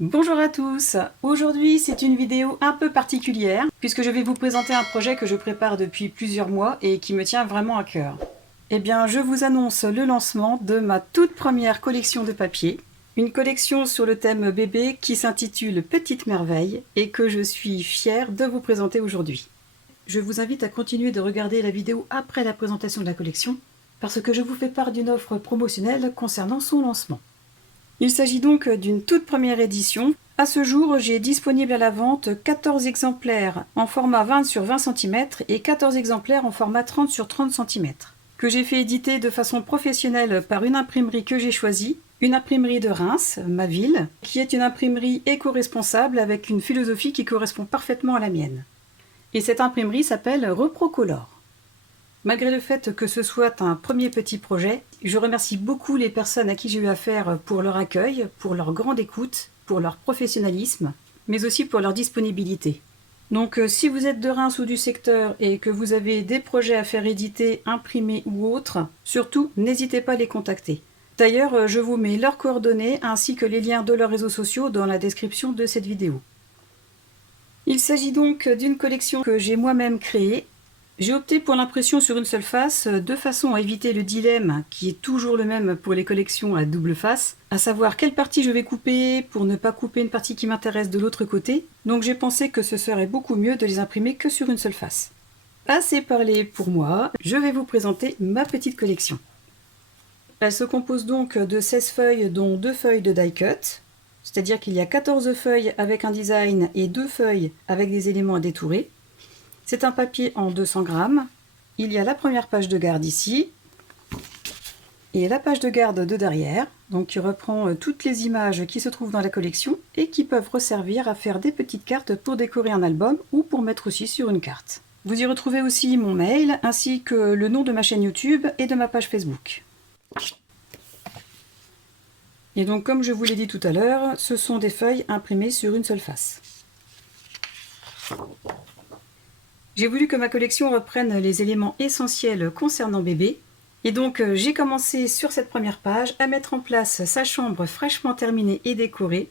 Bonjour à tous, aujourd'hui c'est une vidéo un peu particulière puisque je vais vous présenter un projet que je prépare depuis plusieurs mois et qui me tient vraiment à cœur. Eh bien je vous annonce le lancement de ma toute première collection de papier, une collection sur le thème bébé qui s'intitule Petite Merveille et que je suis fière de vous présenter aujourd'hui. Je vous invite à continuer de regarder la vidéo après la présentation de la collection parce que je vous fais part d'une offre promotionnelle concernant son lancement. Il s'agit donc d'une toute première édition. À ce jour, j'ai disponible à la vente 14 exemplaires en format 20 sur 20 cm et 14 exemplaires en format 30 sur 30 cm, que j'ai fait éditer de façon professionnelle par une imprimerie que j'ai choisie, une imprimerie de Reims, ma ville, qui est une imprimerie éco-responsable avec une philosophie qui correspond parfaitement à la mienne. Et cette imprimerie s'appelle Reprocolor. Malgré le fait que ce soit un premier petit projet, je remercie beaucoup les personnes à qui j'ai eu affaire pour leur accueil, pour leur grande écoute, pour leur professionnalisme, mais aussi pour leur disponibilité. Donc si vous êtes de Reims ou du secteur et que vous avez des projets à faire éditer, imprimer ou autres, surtout n'hésitez pas à les contacter. D'ailleurs, je vous mets leurs coordonnées ainsi que les liens de leurs réseaux sociaux dans la description de cette vidéo. Il s'agit donc d'une collection que j'ai moi-même créée. J'ai opté pour l'impression sur une seule face, de façon à éviter le dilemme qui est toujours le même pour les collections à double face, à savoir quelle partie je vais couper pour ne pas couper une partie qui m'intéresse de l'autre côté, donc j'ai pensé que ce serait beaucoup mieux de les imprimer que sur une seule face. Assez parlé pour moi, je vais vous présenter ma petite collection. Elle se compose donc de 16 feuilles dont 2 feuilles de die cut, c'est-à-dire qu'il y a 14 feuilles avec un design et 2 feuilles avec des éléments à détourer. C'est un papier en 200 grammes. Il y a la première page de garde ici et la page de garde de derrière, donc qui reprend toutes les images qui se trouvent dans la collection et qui peuvent resservir à faire des petites cartes pour décorer un album ou pour mettre aussi sur une carte. Vous y retrouvez aussi mon mail ainsi que le nom de ma chaîne YouTube et de ma page Facebook. Et donc comme je vous l'ai dit tout à l'heure, ce sont des feuilles imprimées sur une seule face. J'ai voulu que ma collection reprenne les éléments essentiels concernant bébé, et donc j'ai commencé sur cette première page à mettre en place sa chambre fraîchement terminée et décorée,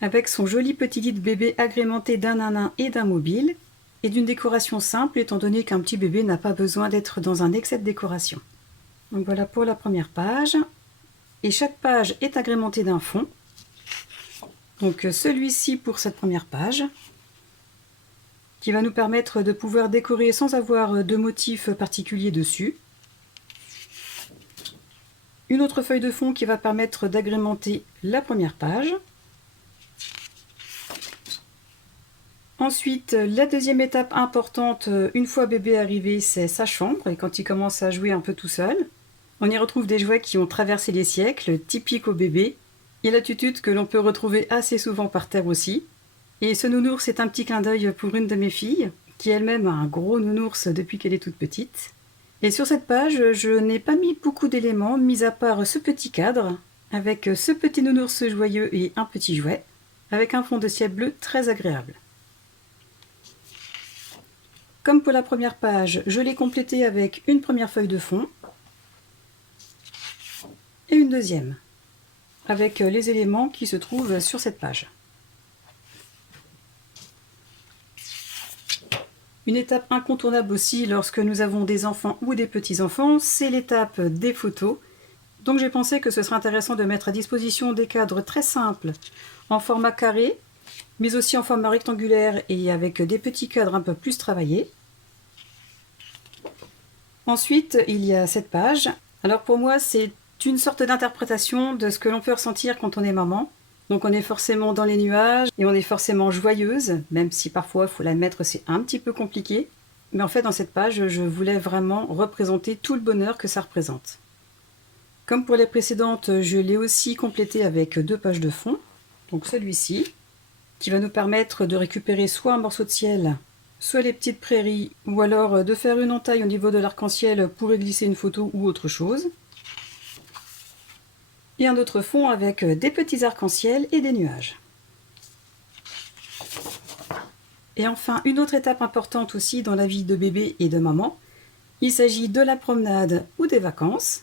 avec son joli petit lit de bébé agrémenté d'un nanin et d'un mobile, et d'une décoration simple étant donné qu'un petit bébé n'a pas besoin d'être dans un excès de décoration. Donc voilà pour la première page, et chaque page est agrémentée d'un fond, donc celui-ci pour cette première page, qui va nous permettre de pouvoir décorer sans avoir de motif particulier dessus. Une autre feuille de fond qui va permettre d'agrémenter la première page. Ensuite, la deuxième étape importante, une fois bébé arrivé, c'est sa chambre, et quand il commence à jouer un peu tout seul. On y retrouve des jouets qui ont traversé les siècles, typiques au bébé, et la tutute que l'on peut retrouver assez souvent par terre aussi. Et ce nounours est un petit clin d'œil pour une de mes filles, qui elle-même a un gros nounours depuis qu'elle est toute petite. Et sur cette page, je n'ai pas mis beaucoup d'éléments, mis à part ce petit cadre, avec ce petit nounours joyeux et un petit jouet, avec un fond de ciel bleu très agréable. Comme pour la première page, je l'ai complété avec une première feuille de fond, et une deuxième, avec les éléments qui se trouvent sur cette page. Une étape incontournable aussi lorsque nous avons des enfants ou des petits-enfants, c'est l'étape des photos. Donc j'ai pensé que ce serait intéressant de mettre à disposition des cadres très simples en format carré, mais aussi en format rectangulaire et avec des petits cadres un peu plus travaillés. Ensuite, il y a cette page. Alors pour moi, c'est une sorte d'interprétation de ce que l'on peut ressentir quand on est maman. Donc on est forcément dans les nuages et on est forcément joyeuse, même si parfois, il faut l'admettre, c'est un petit peu compliqué. Mais en fait, dans cette page, je voulais vraiment représenter tout le bonheur que ça représente. Comme pour les précédentes, je l'ai aussi complété avec 2 pages de fond. Donc celui-ci, qui va nous permettre de récupérer soit un morceau de ciel, soit les petites prairies, ou alors de faire une entaille au niveau de l'arc-en-ciel pour y glisser une photo ou autre chose. Et un autre fond avec des petits arcs-en-ciel et des nuages. Et enfin, une autre étape importante aussi dans la vie de bébé et de maman, il s'agit de la promenade ou des vacances.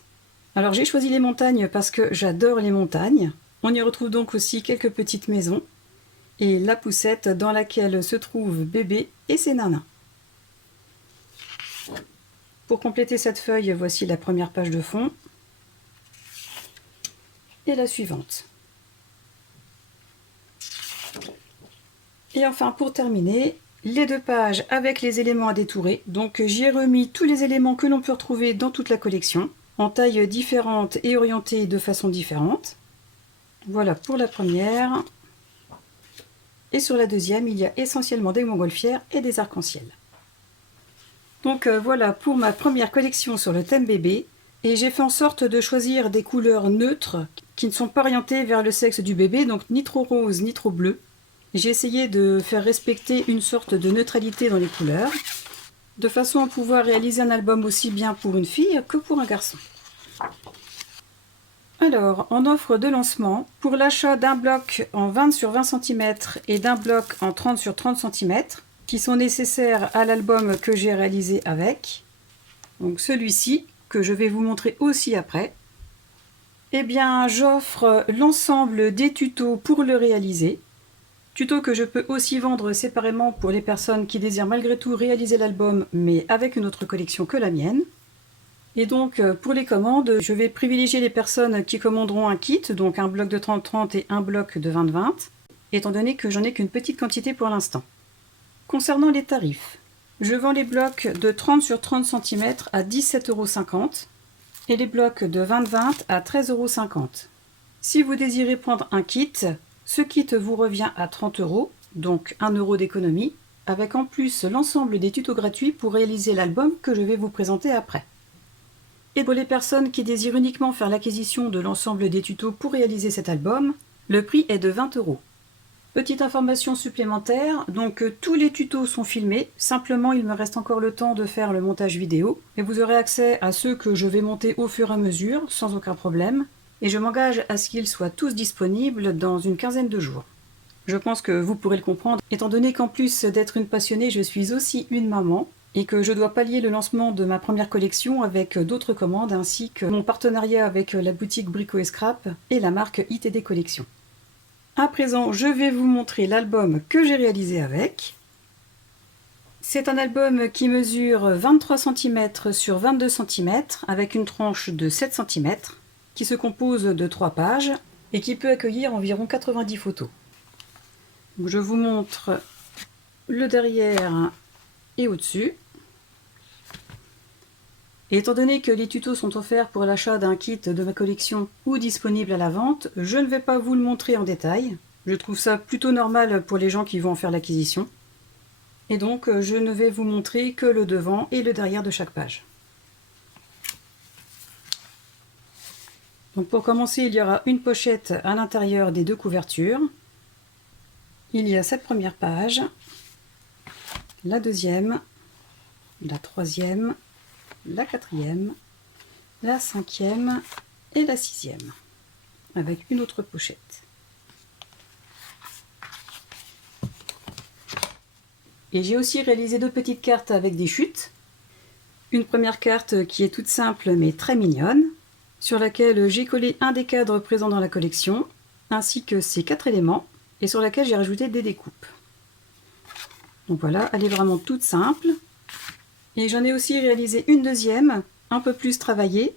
Alors j'ai choisi les montagnes parce que j'adore les montagnes. On y retrouve donc aussi quelques petites maisons. et la poussette dans laquelle se trouvent bébé et ses nanas. Pour compléter cette feuille, voici la première page de fond et la suivante. Et enfin, pour terminer, les deux pages avec les éléments à détourer. Donc j'y ai remis tous les éléments que l'on peut retrouver dans toute la collection, en tailles différentes et orientées de façon différente. Voilà pour la première. Et sur la deuxième, il y a essentiellement des montgolfières et des arcs-en-ciel. Donc voilà pour ma première collection sur le thème bébé. Et j'ai fait en sorte de choisir des couleurs neutres qui ne sont pas orientées vers le sexe du bébé, donc ni trop rose ni trop bleu. J'ai essayé de faire respecter une sorte de neutralité dans les couleurs, de façon à pouvoir réaliser un album aussi bien pour une fille que pour un garçon. Alors, en offre de lancement, pour l'achat d'un bloc en 20 sur 20 cm et d'un bloc en 30 sur 30 cm, qui sont nécessaires à l'album que j'ai réalisé avec, donc celui-ci, que je vais vous montrer aussi après, eh bien j'offre l'ensemble des tutos pour le réaliser. Tutos que je peux aussi vendre séparément pour les personnes qui désirent malgré tout réaliser l'album, mais avec une autre collection que la mienne. Et donc pour les commandes, je vais privilégier les personnes qui commanderont un kit, donc un bloc de 30-30 et un bloc de 20-20, étant donné que j'en ai qu'une petite quantité pour l'instant. Concernant les tarifs, je vends les blocs de 30 sur 30 cm à 17,50 € et les blocs de 20-20 à 13,50 €. Si vous désirez prendre un kit, ce kit vous revient à 30 €, donc 1 € d'économie, avec en plus l'ensemble des tutos gratuits pour réaliser l'album que je vais vous présenter après. Et pour les personnes qui désirent uniquement faire l'acquisition de l'ensemble des tutos pour réaliser cet album, le prix est de 20 €. Petite information supplémentaire, donc tous les tutos sont filmés, simplement il me reste encore le temps de faire le montage vidéo, et vous aurez accès à ceux que je vais monter au fur et à mesure, sans aucun problème. Et je m'engage à ce qu'ils soient tous disponibles dans une quinzaine de jours. Je pense que vous pourrez le comprendre, étant donné qu'en plus d'être une passionnée, je suis aussi une maman, et que je dois pallier le lancement de ma première collection avec d'autres commandes, ainsi que mon partenariat avec la boutique Brico et Scrap et la marque ITD Collection. À présent, je vais vous montrer l'album que j'ai réalisé avec. C'est un album qui mesure 23 cm sur 22 cm, avec une tranche de 7 cm, qui se compose de 3 pages et qui peut accueillir environ 90 photos. Donc je vous montre le derrière et au-dessus. Et étant donné que les tutos sont offerts pour l'achat d'un kit de ma collection ou disponibles à la vente, je ne vais pas vous le montrer en détail. Je trouve ça plutôt normal pour les gens qui vont en faire l'acquisition. Et donc je ne vais vous montrer que le devant et le derrière de chaque page. Donc pour commencer, il y aura une pochette à l'intérieur des deux couvertures. Il y a cette première page, la deuxième, la troisième, la quatrième, la cinquième et la sixième, avec une autre pochette. Et j'ai aussi réalisé deux petites cartes avec des chutes. Une première carte qui est toute simple mais très mignonne, sur laquelle j'ai collé un des cadres présents dans la collection, ainsi que ces 4 éléments, et sur laquelle j'ai rajouté des découpes. Donc voilà, elle est vraiment toute simple. Et j'en ai aussi réalisé une deuxième, un peu plus travaillée,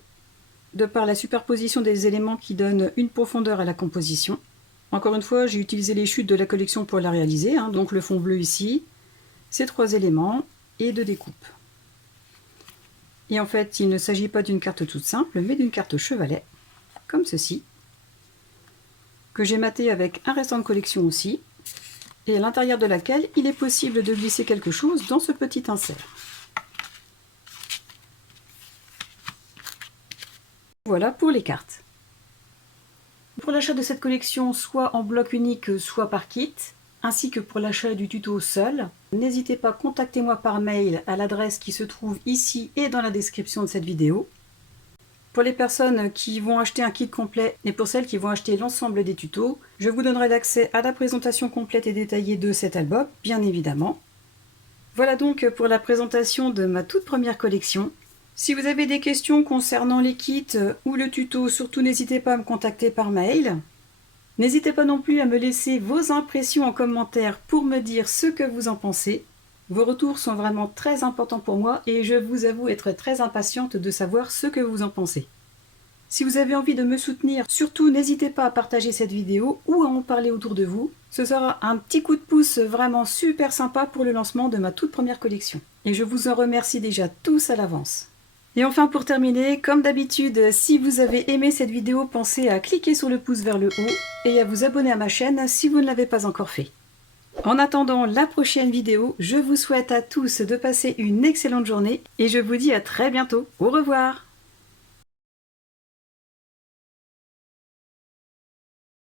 de par la superposition des éléments qui donne une profondeur à la composition. Encore une fois, j'ai utilisé les chutes de la collection pour la réaliser, donc le fond bleu ici, ces 3 éléments et 2 découpes. Et en fait, il ne s'agit pas d'une carte toute simple, mais d'une carte chevalet, comme ceci, que j'ai maté avec un restant de collection aussi, et à l'intérieur de laquelle il est possible de glisser quelque chose dans ce petit insert. Voilà pour les cartes. Pour l'achat de cette collection, soit en bloc unique, soit par kit, ainsi que pour l'achat du tuto seul, n'hésitez pas, contactez-moi par mail à l'adresse qui se trouve ici et dans la description de cette vidéo. Pour les personnes qui vont acheter un kit complet et pour celles qui vont acheter l'ensemble des tutos, je vous donnerai l'accès à la présentation complète et détaillée de cet album, bien évidemment. Voilà donc pour la présentation de ma toute première collection. Si vous avez des questions concernant les kits ou le tuto, surtout n'hésitez pas à me contacter par mail. N'hésitez pas non plus à me laisser vos impressions en commentaire pour me dire ce que vous en pensez. Vos retours sont vraiment très importants pour moi et je vous avoue être très impatiente de savoir ce que vous en pensez. Si vous avez envie de me soutenir, surtout n'hésitez pas à partager cette vidéo ou à en parler autour de vous. Ce sera un petit coup de pouce vraiment super sympa pour le lancement de ma toute première collection. Et je vous en remercie déjà tous à l'avance. Et enfin pour terminer, comme d'habitude, si vous avez aimé cette vidéo, pensez à cliquer sur le pouce vers le haut et à vous abonner à ma chaîne si vous ne l'avez pas encore fait. En attendant la prochaine vidéo, je vous souhaite à tous de passer une excellente journée et je vous dis à très bientôt. Au revoir!